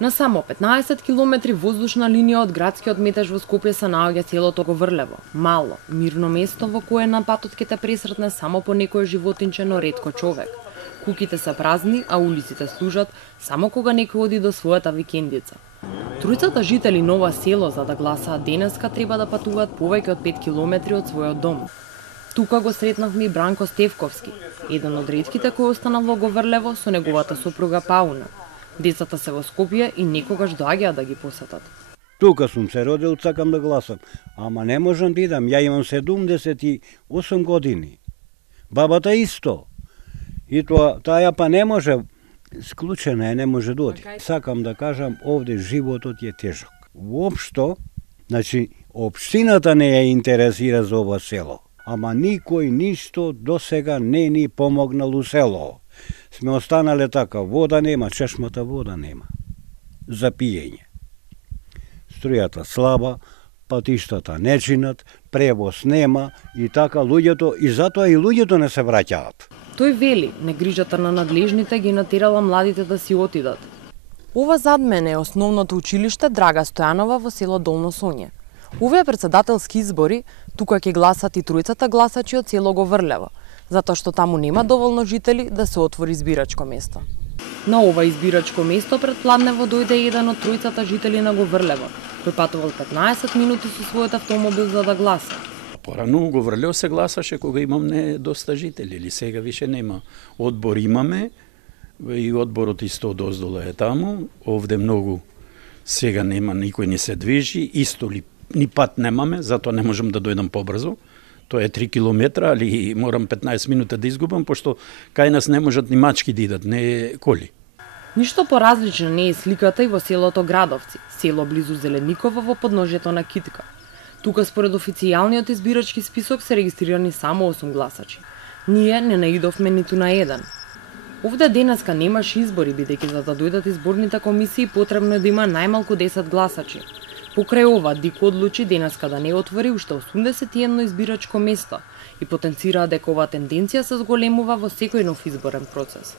На само 15 километри воздушна линија од градскиот метеж во Скопје се наоѓа селото Говрлево, мало, мирно место во кое на патот ќе те пресретне само по некој животинче, но ретко човек. Куќите се празни, а улиците служат само кога некој оди до својата викендица. Тројцата жители на ова село за да гласаат денеска треба да патуваат повеќе од 5 километри од својот дом. Тука го сретнавме и Бранко Стевковски, еден од ретките кој останал во Говрлево со неговата сопруга Пауна. Децата се во Скопје и некогаш доаѓаат да ги посетат. Тука сум се родил, сакам да гласам, ама не можам да идам, ја имам 78 години. Бабата исто. И тоа, таја па не може, склучена е, не може да оди. Сакам да кажам, овде животот е тежок. Воопшто, значи, општината не ја интересира за ова село, ама никој ништо досега не ни помогнал у село. Сме останале така, вода нема, чешмата вода нема за пиење. Струјата слаба, патиштата не чинат, превоз нема и така луѓето, и затоа и луѓето не се враќаат. Тој вели, негрижата на надлежните ги натерала младите да си отидат. Ова зад мене е основното училиште Драга Стојанова во село Долно Соње. Овие председателски избори, тука ќе гласат и тројцата гласачи од село Говрлево, затоа што таму нема доволно жители да се отвори избирачко место. На ова избирачко место пред Пладнево дојде еден од тројцата жители на Говрлево, кој патувал 15 минути со својот автомобил за да гласа. Порано у Говрлево се гласаше кога имаме доста жители, или сега више нема. Одбор имаме, и одборот исто доздола е таму, овде многу сега нема, никој не се движи, исто ли ни пат немаме, затоа не можам да дојдам побрзо. Тоа е 3 километра, али морам 15 минути да изгубам, пошто кај нас не можат ни мачки да идат, не коли. Ништо поразлична не е сликата и во селото Градовци, село близу Зеленикова во подножјето на Китка. Тука според официјалниот избирачки список се регистрирани само 8 гласачи. Ние не наидовме ниту на еден. Овде денеска немаше избори, бидејќи за да дојдат изборните комисии потребно е да има најмалку 10 гласачи. Покрај ова, ДИК одлучи денеска да не отвори уште 81 избирачко место и потенцира дека оваа тенденција се зголемува во секој нов изборен процес.